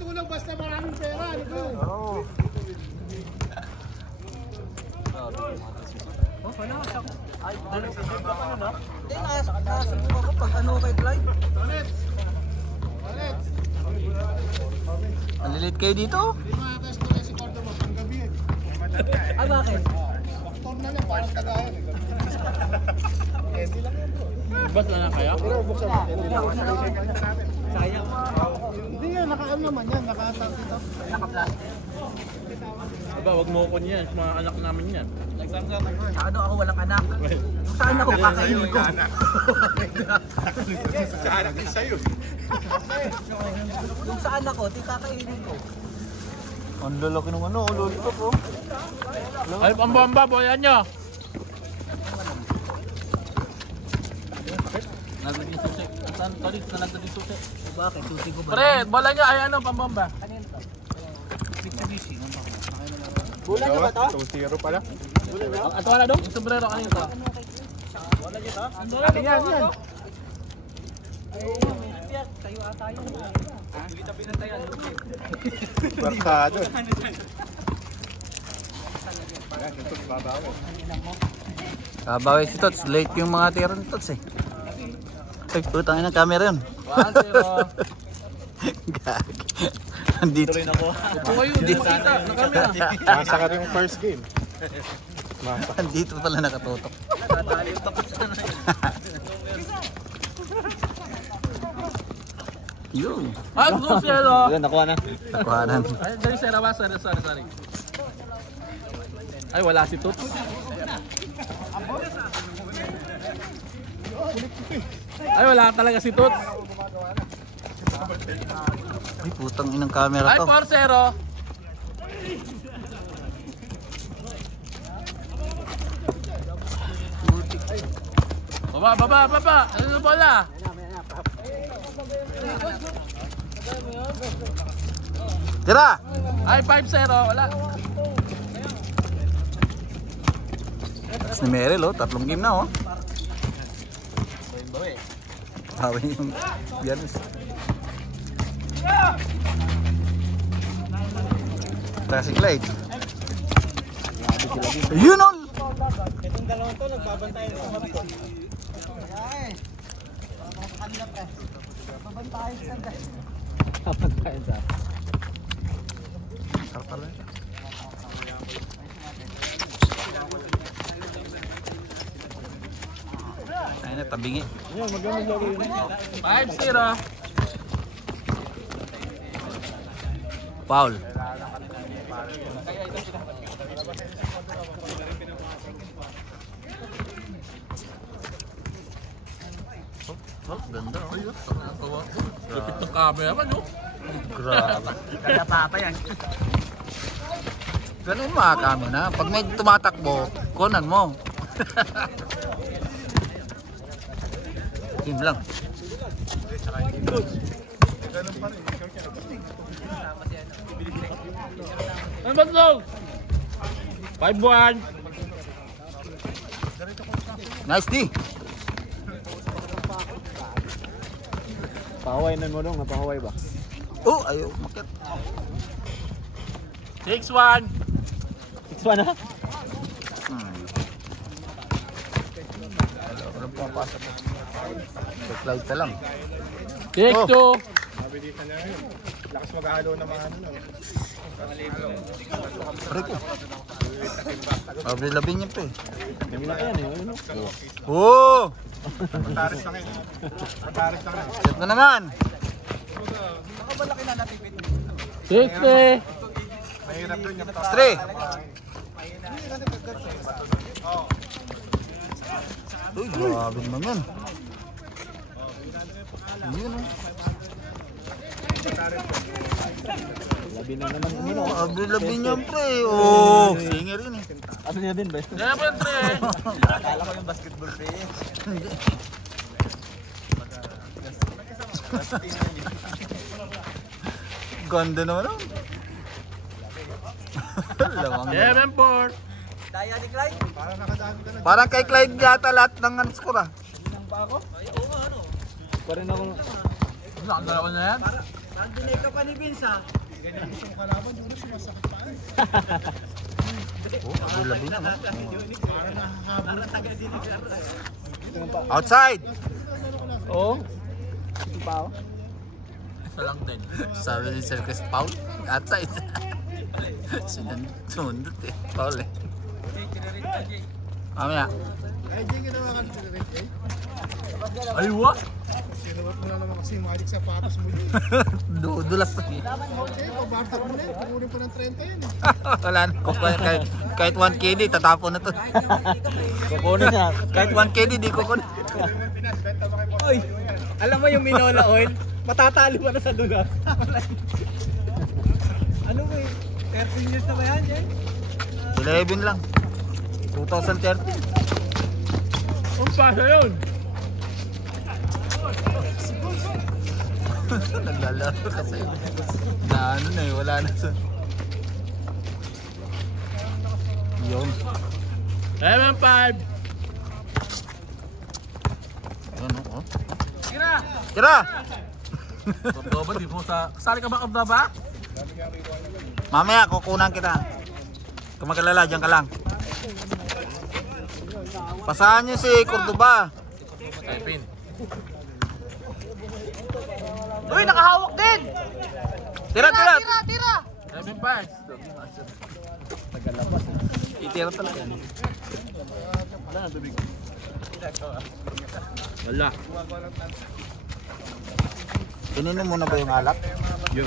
tulong basta maraming pera. Oo. Oh, wala ka sa... Ay, nag-save ka pa nun ha? Hindi, nakasubo ako pag ano kay Clyde. Nalilit kayo dito? Hindi makakasto na si Cordoba pang gabi eh. Ah, bakit? Doktor na lang, parang kagayan eh. Bas na lang kaya? Pero buksan natin. Sayang. Hindi yan, naka-ano naman yan, naka-tap ito. Naka-plastic. Aba, wag mo ko niyan. Mga anak namin yan. Ano ako walang anak? Saan ako kakainin ko? Saan ako sa'yo? Yung saan ako, di kakainin ko. Ang lalaki ng ano, lollipop oh. Ay, pambamba, boyan nyo. Nagdating susi. Saan tolit na nagdating susi? Bakit? Susi ko ba? Pre, bola nyo ay ano, pambamba. Kanina to? Mitsubishi. Bulan niya ba ito? 2-0 pala. At wala dong? Yung sombrero kanina to. Yan, yan. Kayo ata yun. Barkado. Kabawi si Tots, late yung mga tira ni Tots eh. Ay, putangin ng camera yun. 1-0. Gag. Andito. Kung kayo, hindi makita. Nakamera. Masa ka rin yung first game. Andito pala nakatutok. Yun. Ay, 2-0. Nakuha na. Nakuhanan. Ay, dali sir, awas. Sorry. Ay, wala si Tut. Ay, wala talaga si Tut. Ay, putang inang camera Ay, to. 4-0. Baba. Ano yung bola? Tira! Ay, 5-0. Wala. Tapos ni Meryl oh, 3 game na oh. Bawi yung Giannis. Tara si Clyde. Yun all! Itong dalawang to, nagbabantay sa mabito. Ay! Kanila pre. Babantay sa guys. Babantay sa. Sarap pala. Ayun na, tabingi. 5-0. Foul. Oh, ganda. Ayun. Lupit ng camera ba, no? Grabe. Kaya papa yan. Ganun mga camera. Pag may tumatakbo, kunan mo. Team lang. Ano ba ito? 5-1. Nice D. Pahaway na mo dong, napahaway ba? Oh, ayaw makit. 6-1. 6-1 ha? Walang papasok. Cloud ka lang. 6-2. Mabilisan na yun. Lakas mag-ahalo na mga ano. Pre ko. Avril Lavigne yun pre. Yung na yan eh. Oh! Mataris lang yun. Mataris lang yun. Set na naman. Nakabalaki na natipid. 60. Mahirap dun yung Stray. Uy, grabe naman yan. Yun oh. labi na naman umino. Oh, Avril Lavigne yan pre. Oh, singer yun eh. Ano niya din ba? Kaya po yung 3. Akala ko yung basketball player. Ganda naman oh. Lamang. 7-4. Daya ni Clyde? Para nakadami ka na. Parang kay Clyde yata lahat ng score ah. Nang ba ako? Ay, oo nga ano. Pa rin ako. Nakagalawan na yan. Parang dinay ka pa pa ni Vince ha. Isang kalaban, yung sumasakit pa eh. Oh, labi na, no? Para nahahabol. Outside! Oo. Ito pa ako. Isa lang din. Sabi ni Circus, foul. Outside. Sumundot eh. Foul eh. Mamaya. Ay, di nga naman ka dito rin eh. Ay, what? Sinuot mo na naman kasi yung magic sapatos mo yun. Dulas na. Eh, pabartak mo na yun. Kukunin pa ng 30 yun eh. Wala na. Kahit 1 KD, tatapon na to. Kukunin niya. Kahit 1 KD, di kukunin. Oy, alam mo yung Minola oil? Matatalo pa na sa dulas. Ano ba eh? 13 years na ba yan, Jen? 11 lang. 2013. Ang pasa yun. Naglalaro kasi. Na ano na eh, wala na sa... Yun. 11-5. Yun oh. Tira! Tira! Obdoba, di mo sa... Kasali ka ba, Obdoba? Mamaya, kukunan kita. Kung magalala, dyan ka lang. Pasahan niyo si Cordoba. Typin. Uy, nakahawak din! Tira, tira! 11-5. Itira talaga. Wala. Ininom mo na ba yung alak? Yun.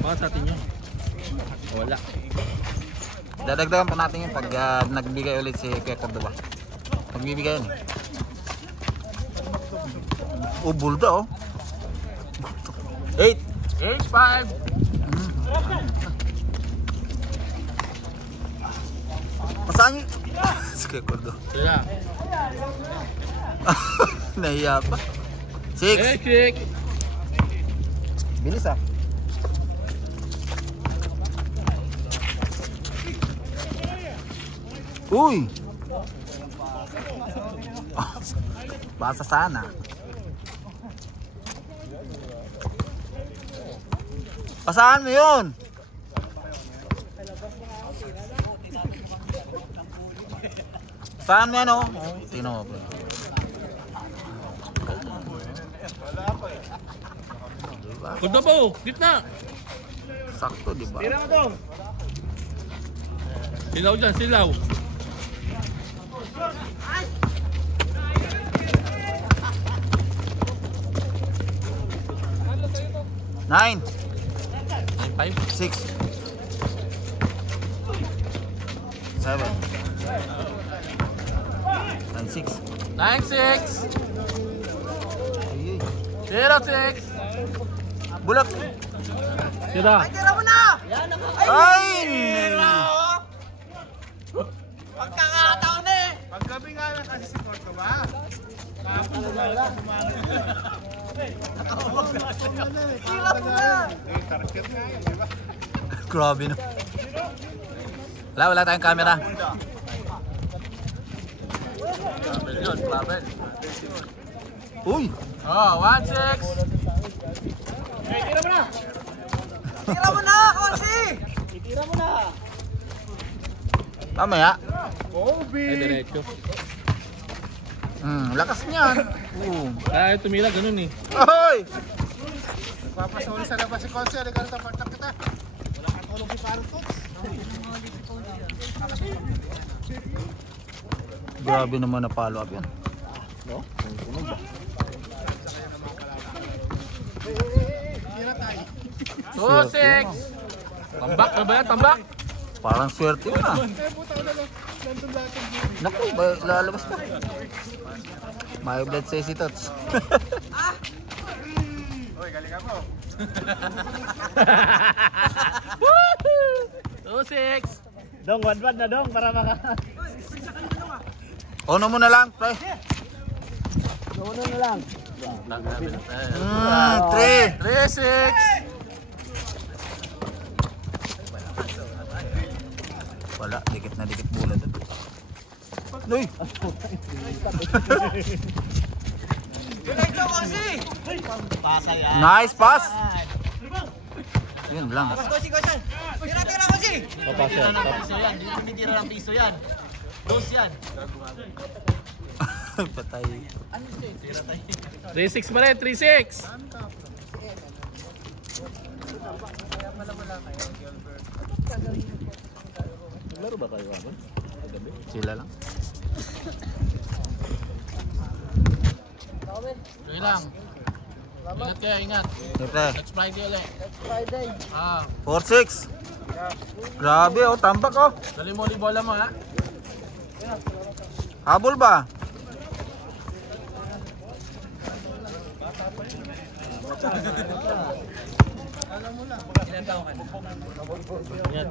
Baka sa atin yun. Wala. Dadagdagan pa natin yung pag nagbigay ulit si Kuya Cordoba. Pagbibigay yun. Oh, bulda oh. 8. 8-5. Pasahan niyo. Si Kuya Cordoba. Tira. Nahiya pa. 6. 6. Bilis ah. Uy! Basa sana. Pasahan mo yun! Pasahan mo yan oh. Tino mo. Obdoba, gitna. Sakto, di ba? Tira mo dong! Silaw dyan, silaw. Nine. 9-5. 6 7 and 6 9-6. 0-6. bulak Tira. Tira mo na! ay Pagkakataon eh! Paggabi nga lang kasi si Cordoba. Kahapon wala. Tira mo na! Eh, target nga yun, di ba? grabe no wala tayong camera Yun, travel. uy Oh, 1-6. Tira mo na, Konsi! Tira mo na! mamaya Ay, diretso. lakas niyan Kaya tumira, ganun eh. ay Papasuli sa labas si Conce. Halika na tapartak kita. Wala kang tulong si Parutot. grabe naman na follow up yan 2-6. Tambak na ba yan? Tambak? parang swerte yun ah naku lalabas pa may blood says si Tots Uy, galing ako. 2-6. Dong, 1-1 na dong para maka... ono mo na lang pre Doon na lang. 3 3-6. wala dikit na dikit bulad uy Diretso, Konsi! Pasa yan. nice pass Yun lang. Kosi. Tira, Kosi. Papasa. Piso yan. Hindi tira ng piso yan. Dose yan. Patay. 3-6 pa rin, 3-6. Laro ba kayo ako? Sila lang. Sige lang. Ingat kayo, ingat. Siyempre. Next Friday ulit. Friday. 4-6. Grabe oh, tambak oh. Dali mo ulit bola mo ha. Habol ba? Yan.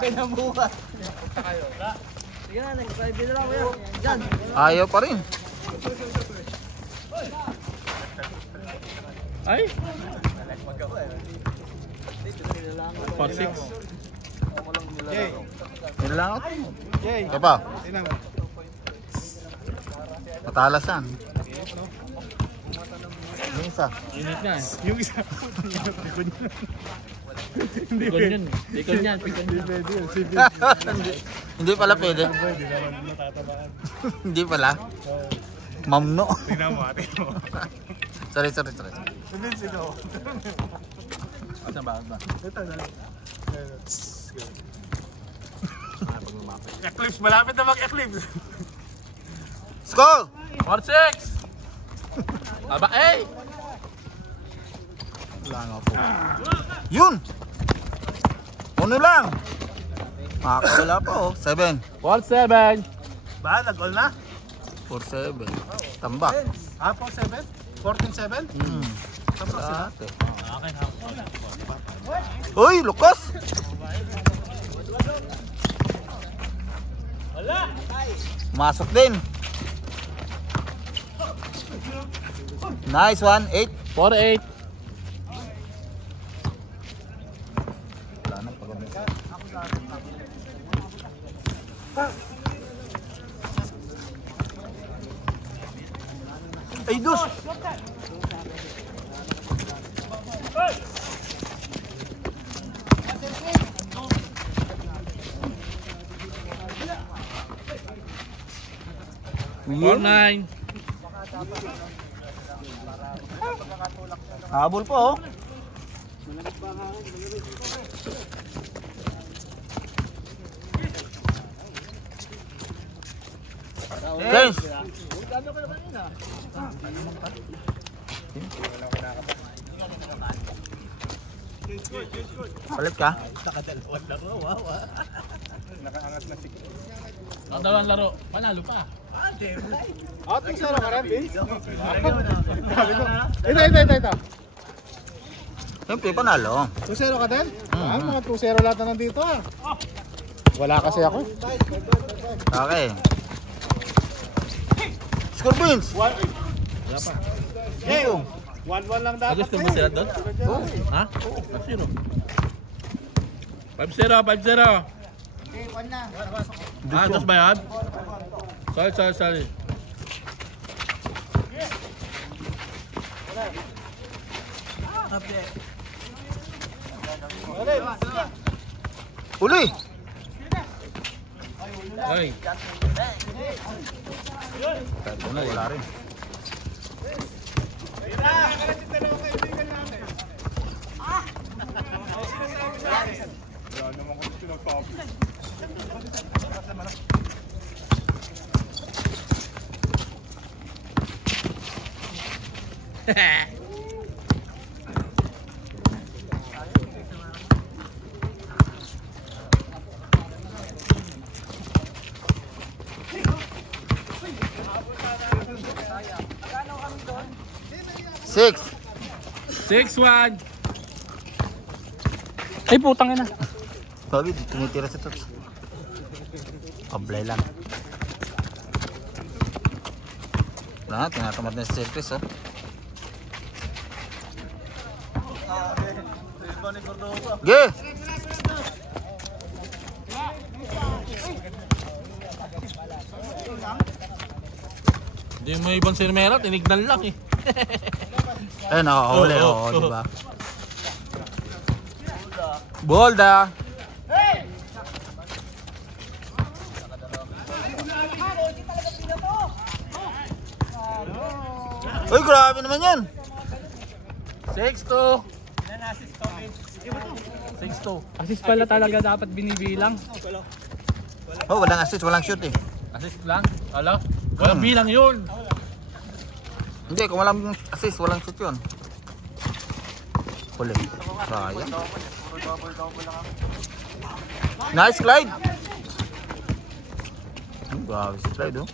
Pinabuhat. Sige na, next Friday na lang kuya. Diyan. Ayaw pa rin. Ay! 4-6. Yun lang oh. Yay! Ito pa. Tingnan. Matalasan. Yung isa. Init nga eh. Yung isa. Pikon yun. Pikon yan. Pikon yan. Pwede yun. Sige. Hindi pala pwede. Hindi naman natatabaan. Hindi pala. Mamno. Tingnan mo, tingnan mo. Sorry. Vince, ikaw. Asa ba? Ito na. Eclipse, malapit na mag-eclipse. Score! 4-6! Aba, eh! Wala nga po. Yun! Uno lang! Makakawala pa oh. 7. 4-7! Ba, nag-all na? 4-7. Tambak. 4-7? 14-7? Tapos sila. Uy, lukas! Masok din. Nice one. 8. 4-8. Wala na pag-amis. Ay, dos! Or 9. Habol po oh. Guys. Palit ka? Ang dalawang laro. Panalo pa. Out ng 0 ka rin, Vince? Ito. Siyempre, panalo. 2-0 ka din? Mga 2-0 lahat na nandito ah. Wala kasi ako. Okay. Score Vince! Wala pa. Dito. 1-1 lang dapat. Gusto mo sila doon? Ha? 5-0. 5-0. Okay, 1 na. Tapos ba yan? Sorry. Uli! Ay. Ito na, wala rin. Six. 6-1. Ay, putang ina. Babi, tumitira sa tots. Pablay lang. Wala, tinatamad na si Serpes oh. Ge! Hindi mo ibang sinimera, tinignan lang eh. Ayun, nakakahuli. Oo, Oo, oo. diba? Bolda! Uy, grabe naman yan! 6-2. 6-2. Assist pala talaga dapat binibilang. Oh, walang assist, walang shoot eh. Assist lang. Ala? Walang bilang yun. Hindi, kung walang assist, walang shoot yun. Huli. Sayang. Nice, Clyde! Grabe si Clyde, oh.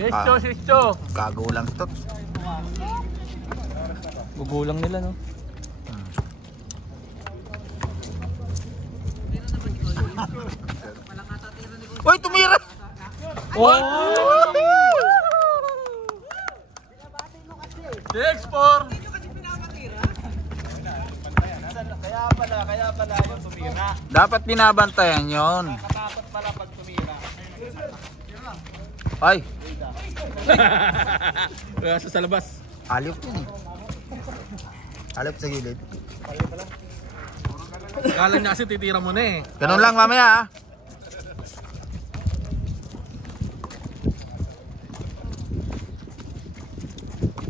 6-2. Kagulang si Tots. Gugulang nila, no? Uy, tumira! Oh! 6-4. Kaya pala yung tumira. Dapat binabantayan yon. Nakatakot pala pag tumira. Ay, Kaya sa labas. alip yun eh. Alip sa gilid. Kala niya kasi titira mo na eh. Ganun lang mamaya ha.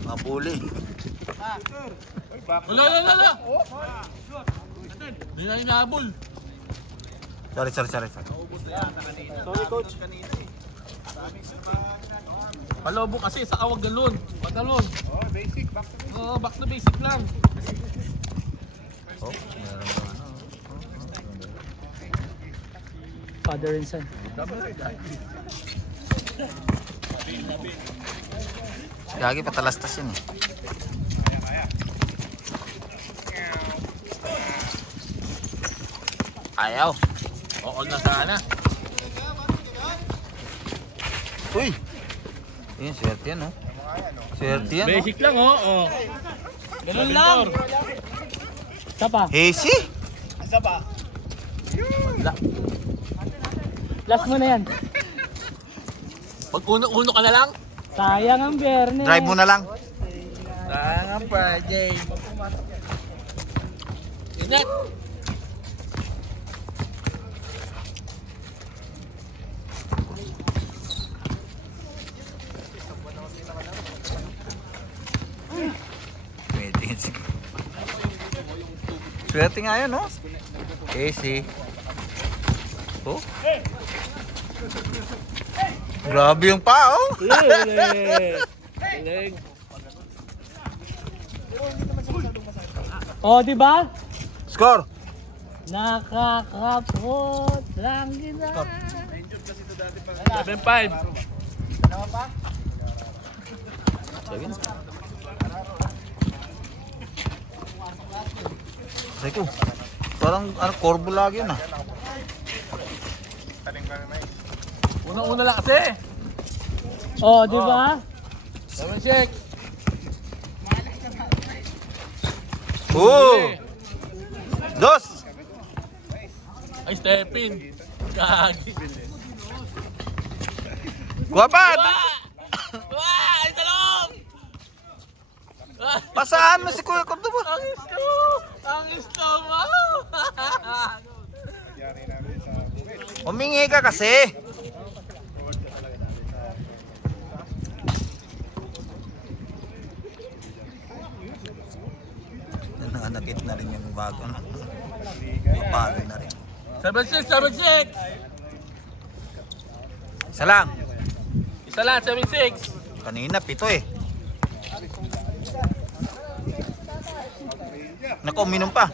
Mabuli. Wala. Hindi na inaabol. Sorry. Sorry, coach. Palobo kasi sa awag galon. Patalon. Oh, basic. Back to basic. Oo, back to basic lang. Oh, meron ba ano? Father and son. Gagi patalastas yun eh. Ayaw. Oo na sana. Uy! Yun, swerte yan oh. Swerte yan oh. Basic lang oh. Oh. Ganun lang. Isa pa. Hazy? Last mo na yan. Pag uno ka na lang. Sayang ang biyernes. Drive mo na lang. Sayang pa, Jay. Ingat. Pwede yun siguro. Swerte nga yun oh. Hazy. Oh. Grabe yung pa oh. Galing. Oh, di ba? Score. Nakakapot lang kita. 7-5. Rico, parang ano, corbo lagi yun ah. Unang-una lang kasi. Oh, di ba? 7-6. Dos! Ay, step in. Gagi. Guwapat! Ay, talong! Pasaan mo si Kuya Cordoba? Ang isto! Ang isto mo! Humingi ka kasi. Nanakit na rin yung bago. Mapalo na rin. 7-6. Isa lang. Isa lang, 7-6. Kanina, 7 eh. Naku, uminom pa.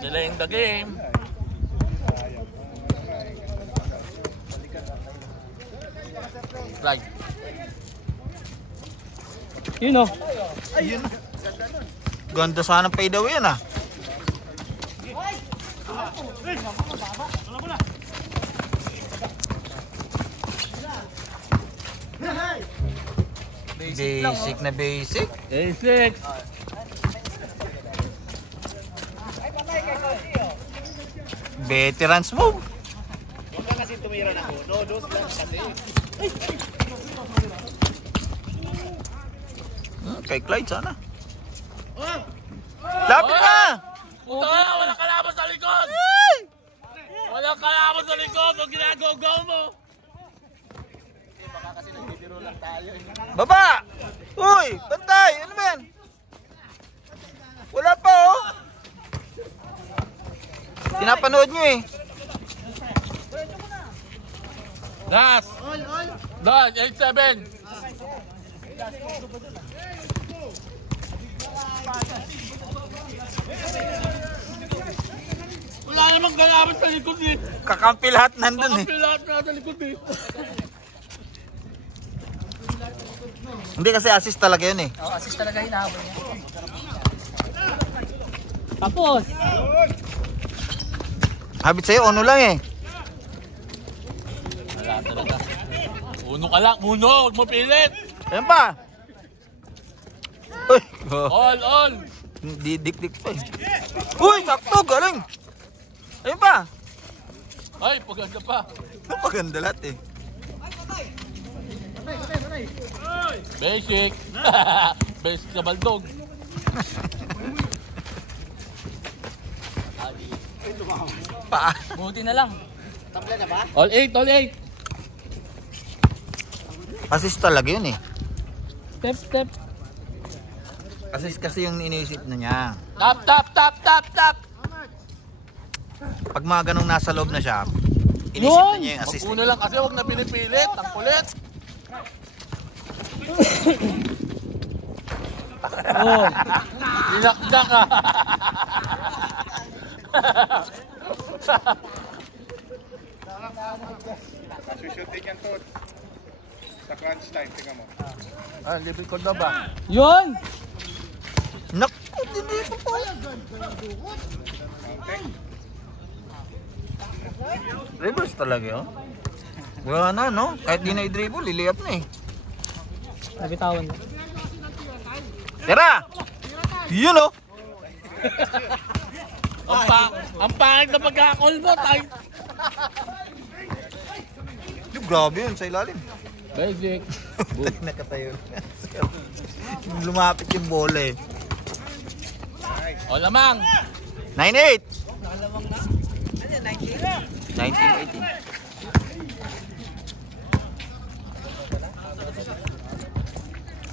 Delaying the game. Right. Yun oh. Ayun. Ganda sana ng fade away yan ah. Basic na basic. 6. Veterans move. Huwag ka kasi tumira na ko. Dos lang kasi. Kay Clyde sana. Lapit na! Puta, wala kalaban sa likod! Wala kalaban sa likod! Huwag ginagaw-gaw mo! Baka kasi nagbibiro lang tayo. Baba! Uy! Bantay! Ano ba yan? Wala pa oh! Pinapanood nyo eh. Last! Doon, 8-7! Wala namang kalaban sa likod eh! Kakampi lahat nandun eh. Kapilat na sa likod eh! Hindi kasi assist talaga yun eh. Oh, assist talaga yung nahabol niya. Tapos! Habit sa'yo, ono lang eh. Wala talaga. Uno ka lang, uno! Huwag mo pilit! Ayan pa! Uy! All! Dik-dik pa eh. Uy! Sakto! Galing! Ayan pa! Ay, paganda pa! Napaganda lahat eh. Basic! Basic sa baldog! Pa! Buti na lang. Tabla na ba? All 8! All 8! Assist talaga yun eh. Step. Assist kasi yung iniisip na niya. Tap! Pag mga ganong nasa loob na siya, inisip na niya yung assist. Uno lang kasi, huwag na pinipilit. Ang kulit! Oh. Dinakdak ka! Nasushooting yan to. Sa crunch time, tingnan mo. Ah, libre ko na ba? Yun! Naku, hindi ko po. Reverse talaga yun. Wala na no? Kahit di na i-dribble, liliap na eh. Nabitawan niya. Tira! Yun oh! Ang pangit na pagkakol mo, tayo! Yung grabe yun sa ilalim. Basic! Nakatayo. Lumapit yung bola eh. O lamang! 9-8! 19-18.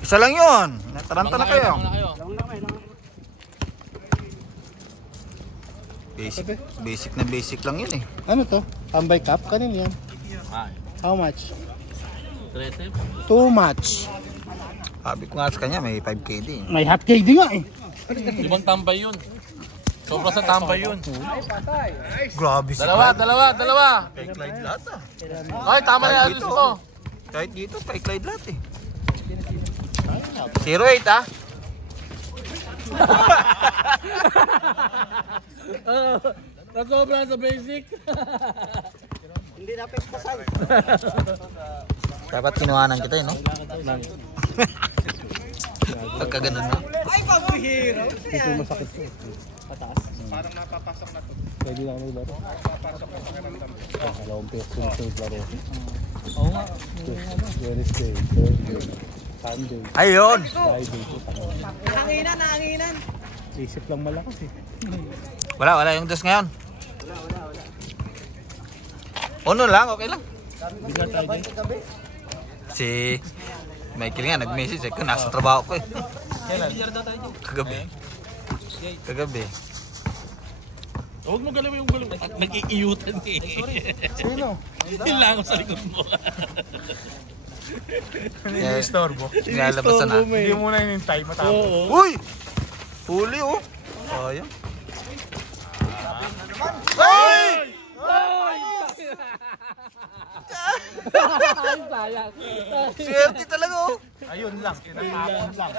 Isa lang yun. Nataranta na kayo. Basic lang yun eh. Ano to? Tambay cup? Kanina yan. Ay, How much? 13. Too much. Sabi ko nga sa kanya, may 5K din. May half KD nga eh. Limang tambay yun. Sobra sa tambay yun. Grabe si Dalawa! Kay Clyde lahat ah. Ay, tama na Kahit alis dito. mo. Kahit dito, kay Clyde lahat eh. 0-8 ah. Nasobra sa basic. Hindi na pagpasal. Dapat kinuhanan kita eh, no? Pagka ganun na. Ay, pabihira. Ito masakit to. Pataas. Parang napapasok na to. Pwede lang maglaro. Napapasok na pakiramdam. Dalawang peso na laro. Oo nga. Wednesday, Thursday, Sunday, Ayun! Friday. Nahanginan. Isip lang malakas eh. Wala yung dos ngayon. Uno lang, okay lang. Bigat tayo dyan. Si Michael nga nag-message eh, kung nasa trabaho ko eh. Kagabi. Huwag mo galawin yung galaw. Nag-iiyutan eh. Sino? Hilango sa likod mo. Ini-istorbo. Nilalabas na. Hindi mo na hinintay matapos. Uy! Huli oh. Sayang. Ay! Sayang. Swerte talaga oh. Ayun lang, kinatapon lang.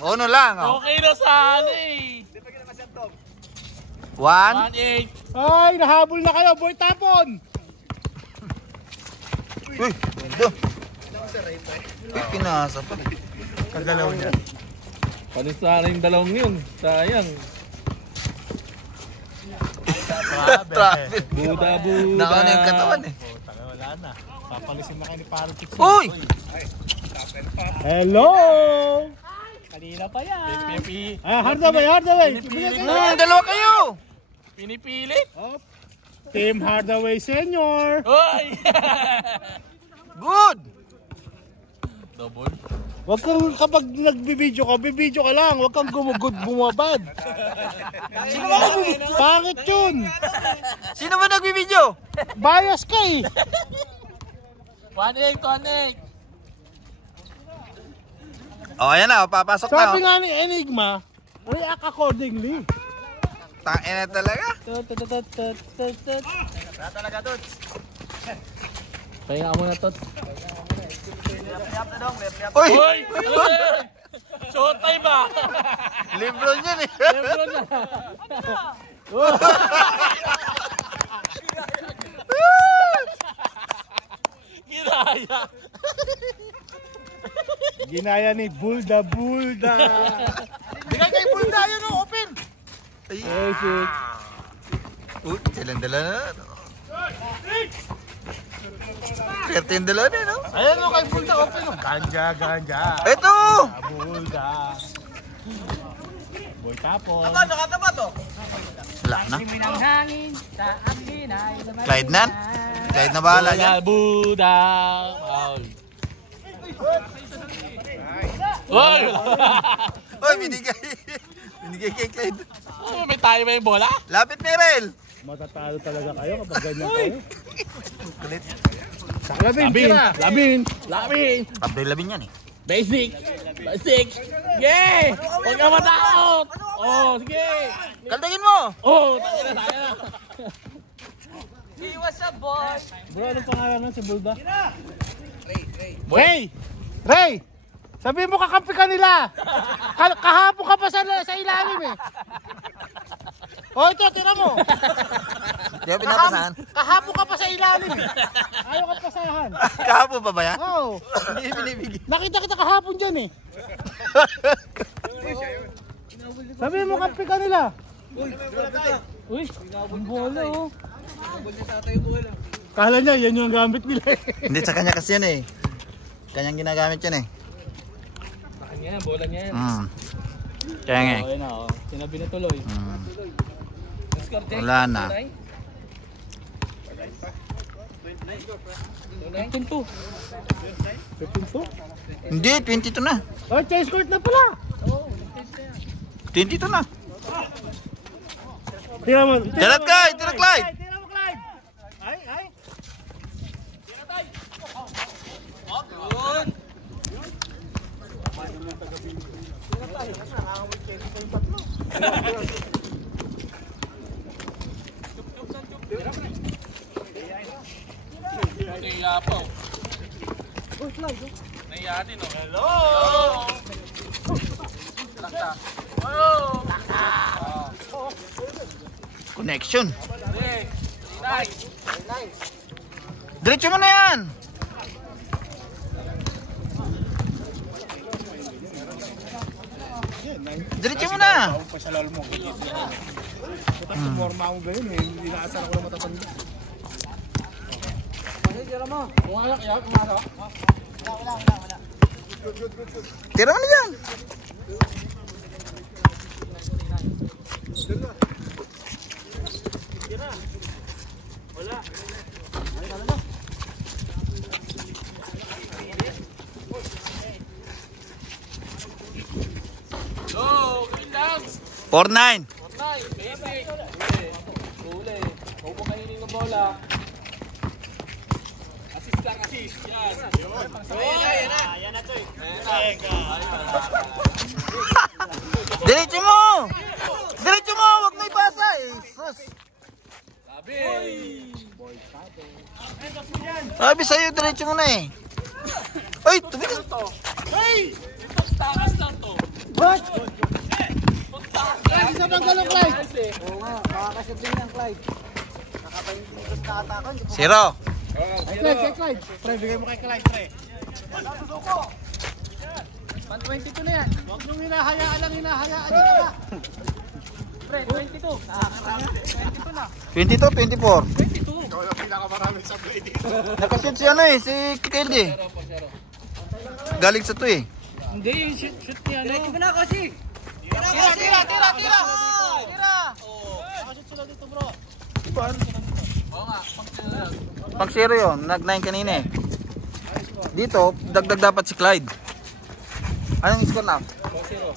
Uno lang oh. Okay na sana eh. 1. 1-8. Ay, nahabol na kayo, boy tapon! Uy! Ganda. Uy, pinasa pa. Kagalaw niya. Panis sana yung dalawang yun. Sayang. Traffic. Buda. Nakauna yung katawan eh. Wala na. Papalisin na kayo ni Parang Pixie. Uy! Hello! Kanina pa yan. Hardaway. Dalawa kayo! Pinipili. Team Hardaway Senior. Hoy! Good! Double. Wag kang kapag nagbibideo ka lang. Wag kang bumabad. Sino ba nagbibidyo? Pangit yun. Sino ba nagbibidyo? Bias ka eh. Connect. Oh, ayan na. Papasok na. Sabi nga ni Enigma, react accordingly. Tain na talaga. Talaga, Tots. Kaya mo na tot. Uy! Hoy! Showtime ba? Libro niyan eh. Ginaya. Ginaya ni Bulda. Bigay kay Bulda yun, open. Ay. Oh shit. Silang dala na. Swerte yung dala na, no? Ayan o kay Bulda, open o. Ganja. Ito! Bulda. Boy tapos. Wala na. Clyde na? Clyde na bahala yan. Buda. Hoy! Uy, binigay. Binigay kay Clyde. May tayo ba yung bola? Lapit, Merel. Matatalo talaga kayo kapag ganyan kayo. Kulit. Labin. Abdel Labin yan eh. Basic. Sige! Huwag ka matakot! Oh, sige! Kaldagin mo! Oh, tayo na. Bro, anong pangalan nun si Bulda? Ray! Sabi mo kakampi ka nila. Kahapon ka pa sa ilalim eh. Oh, ito, tira mo. Di ba pinapasahan? Kahapon ka pa sa ilalim eh. Ayaw ka pasahan. Kahapon pa ba yan? Oo. Hindi binibigay. Nakita kita kahapon dyan eh. Sabi mo kampi ka nila. Uy, ang bola oh. Kala niya, yan yung gamit nila eh. Hindi, sa kanya kasi yan eh. Kanyang ginagamit yan eh. Kanya, bola niya yan. Kaya nga eh. Ayun na oh. Sinabi na tuloy. Wala na. 15-2. Hindi, 22 na. Oh, chase court na pala. 22 na. Tira mo. Tira Clyde! Tira Clyde! Tira mo, Clyde. Ay. Kaya po. Naiya din oh. Hello! Connection. Diretso mo na yan. Diretso mo na. Pasalal mo. Forma mo ganyan eh. Hindi naasar ako na matatanda. Tira mo na yan. Go! Relax! 4-9. Basic! Uli. Huwag mo kainin ng bola. Assist. Yan. Yan na to eh. Diretso mo. Diretso mo. Huwag mo ipasa eh. Sus. Sabi sa'yo, diretso mo na eh. Ay, tumigas. Hey! Takas lang to. What? Isa bang galong, Clyde? Oo nga, makakasabing ng Clyde. Nakapahintos na atakan. 0. Kay Clyde. Pre, bigay mo kay Clyde, pre. 122 na yan. Huwag niyong hinahayaan lang, hinahayaan niyo na. pre, 22. 22 na. 22, 24. 22. Ikaw lang pinakamaraming sablay dito. Nakashoot si ano eh, si Keldy. Galing sa to eh. Hindi, yung shoot niya, no? Diretso mo na, Koshi. Tira! Nakashoot sila dito, bro. Pag 0 yun, nag-9 kanina eh. Dito, dagdag dapat si Clyde. Anong score na?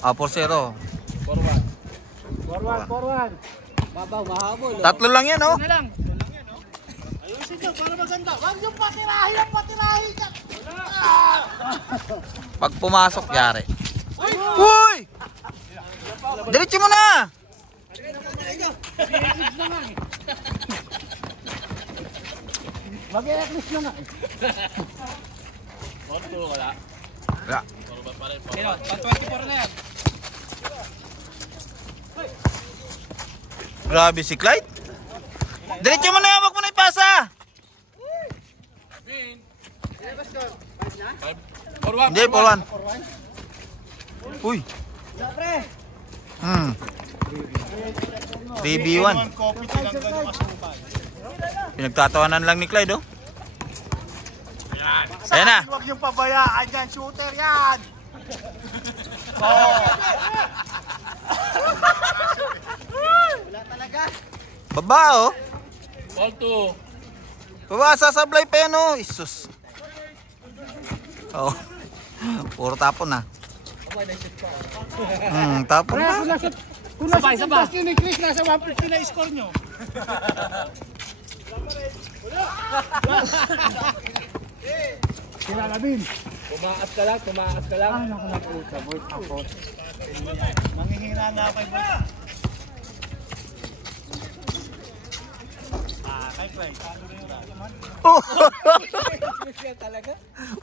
4-0. Ah, 4-0. 4-1. Babaw, mahabol. Tatlo lang yan, oh. Na lang. Ayusin nyo para maganda. Huwag yung patirahin dyan. Pag pumasok, yari. Uy! Diretso mo na! Mag-e-eclipse na nga. Wala. Sino? 24 na yan. Grabe si Clyde. Diretso mo na, wag mo na ipasa. Hindi, 4-1. Uy. 3v1. Coffee tinanggal yung asukal. Pinagtatawanan lang ni Clyde, oh. Ayan na. Huwag yung pabayaan yan. Shooter yan. Wala talaga. Baba, oh. Ball 2. Baba, sasablay pa yan, oh. Isus. Oh. Puro tapon na. Tapon na. Kung nasa puntas nyo ni Chris, nasa 150 na score nyo. Kinalabin. Tumaas ka lang. Ah, naku, boy. Ako. Manghihina na ako, boy. Kay Clay. Oh. Talaga?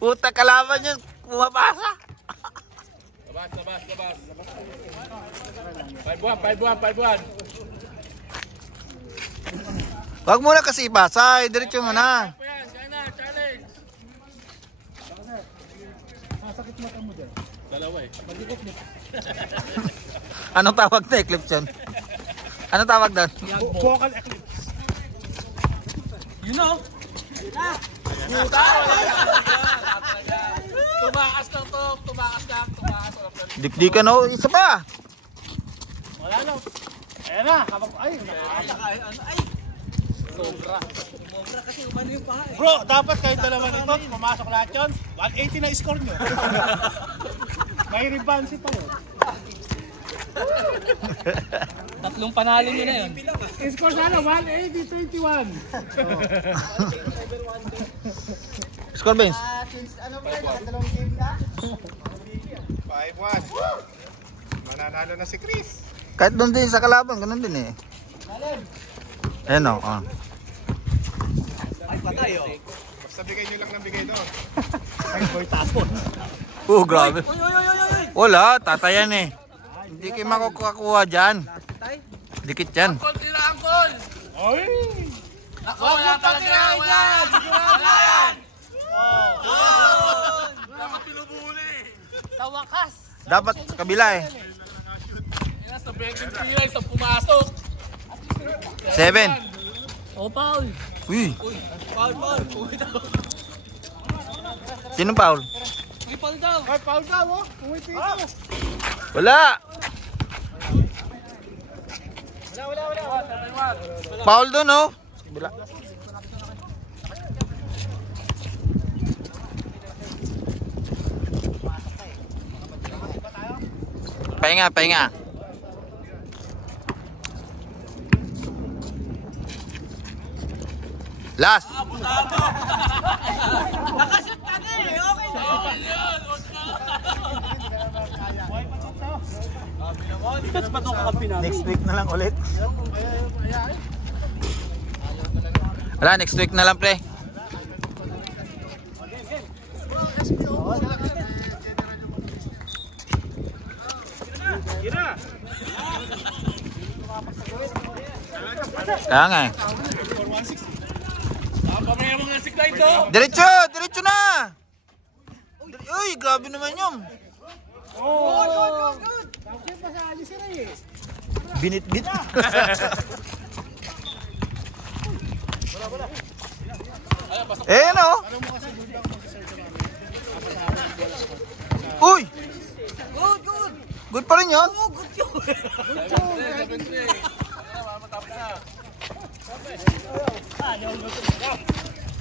Puta, kalaban yun. Pumapasa. Labas. 5-1. Wag mo na kasi ipasa. Diretso mo na. Sana, challenge. Masakit mata mo dyan. Dalawa eh. Anong tawag na eclipse yun? Anong tawag doon? Vocal eclipse. You know? Tumakas lang to. Tumakas lang. Dikdikan, oh. Isa pa. Wala na. Ayan na. Ay, Sobra kasi umano yung paha eh. bro, dapat kayo dalawa nito, pumasok lahat yun, 180 na score nyo. May ribansi pa yun. Tatlong panalo nyo na yun. Score sana, 180-21. Score, Benz. Ano ba yun? Dalawang game ka? 5-1. Mananalo na si Chris. Kahit doon din sa kalaban, ganun din eh. Ayan, oh. Ay, patay oh. Basta bigay nyo lang ng bigay doon. Ay, boy, tapon. Grabe. Uy. Wala, tatayan eh. Hindi kayo makukuha dyan. Dikit yan. Angkol, tira angkol. Oy! Huwag yung patirahin yan. Sigurado yan. Dapat pinubuli. Sa wakas. Dapat sa kabila eh. Yan, sa betting tira, sa pumasok. 7. Oh, Paul. Uy. Paul. Sinong foul? Uy, Paul daw. Ay, foul daw, oh. Pumipito. Wala. Foul doon, oh. Bila. Pahinga. Last. Nakashoot ka na eh. Okay na. Tapos ba itong kakampi namin? Next week na lang ulit. Wala, next week na lang, pre. Kaya nga eh. Pamaya mga si Clyde to. Diretso na! Uy, grabe naman yun. Oh! Bakit pa sa alis si Ray eh? Binit-bit. Eh, ano? Uy! Good pa rin yun?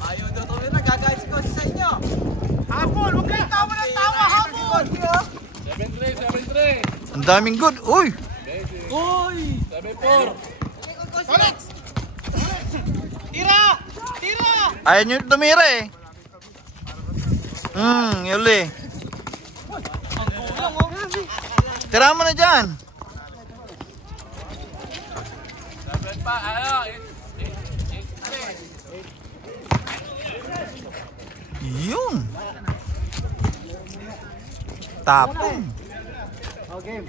Ayaw daw to na gagawin si Coach sa inyo. Hapon, huwag kayong tawa ng tawa, hapon! 7-3. Ang daming good. Uy! Uy! 7-4. Alex! Tira! Tira! Ayaw nyo tumira eh. Yuli. Tira mo na dyan. 7 pa. Ano? Yun. Tapong. Okay.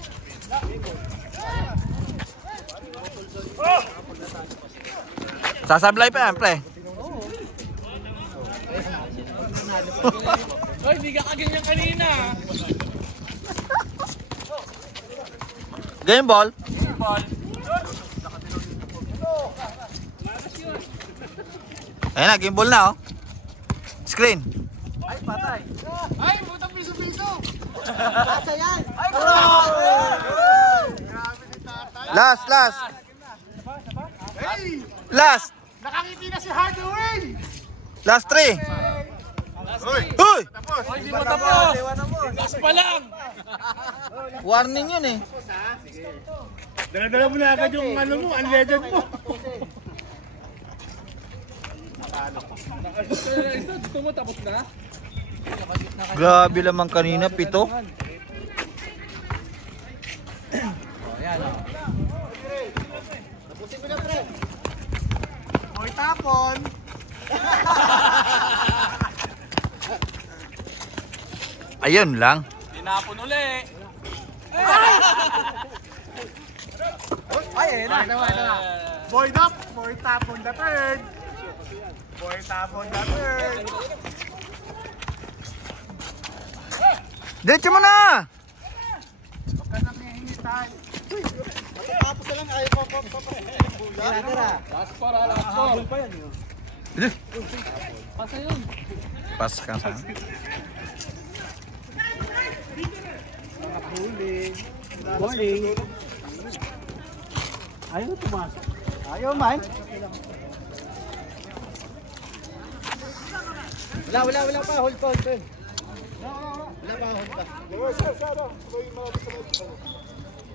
Sasablay pa yan, pre. Hoy, di ka kaganyan kanina. Game ball. Ball. Ayun na, game ball na oh. Screen. Ay, patay. Ay, putang piso-piso! Kasa yan. Ay, Last. Hey! Last. Nakangiti na si Hardaway! Last 3. Uy! Uy! Hoy, di mo tapos. Last pa lang. Warning yun eh. Dala-dala mo na agad yung ano mo, unleaded mo. Gusto mo tapos na? Grabe lamang kanina, 7. Hoy, tapon! Ayun lang. Tinapon uli. Ay, Ito na. Boy up, boy tapon the third. Boy tapon the third. Diretso mo na! Huwag ka na mihinitan. Tapos na lang ayaw pa. Tira. Last pa, last ball. Pa yan yun. Pasa yun. Pas ka sa. Bowling. Ayaw na pumasok. Ayaw man. Wala pa. Hold pa. Wala pa, hold pa.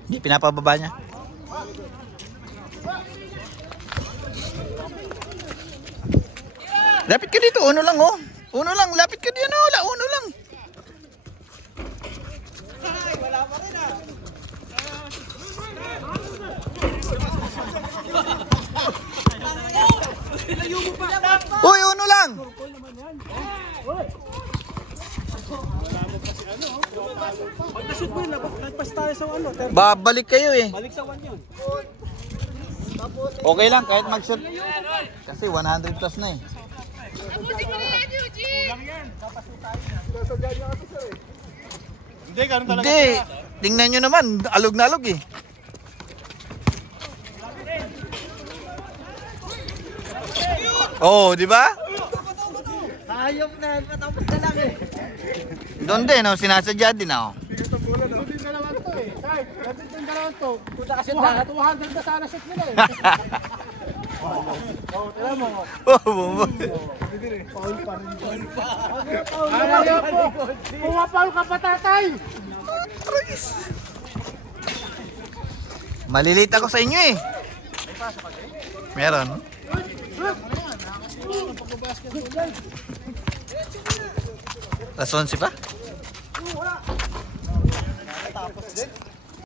Hindi, pinapababa niya. Lapit ka dito, uno lang oh. Uno lang, lapit ka dito, uno lang. Wala pa rin ah. Uy, uno lang. Pag na-shoot mo yun, nagpas tayo sa ano. Babalik kayo eh. Balik sa 1 yun. Okay lang, kahit mag-shoot. Kasi 100 plus na eh. Hindi, ganun talaga. Hindi, tingnan nyo naman, alog na alog eh. Oh, di ba? Ayop na, matapos na lang eh. Doon din, oh, sinasadya din oh. Ganun din dalawan to eh. Kahit, ganun din dalawan to. Punta kasi 200 na sana shoot nila eh. Tira mo. Paul pa rin. Ayaw po. Pumapaul ka pa, tatay. Malilate ako sa inyo eh. Meron. Alas 11 pa?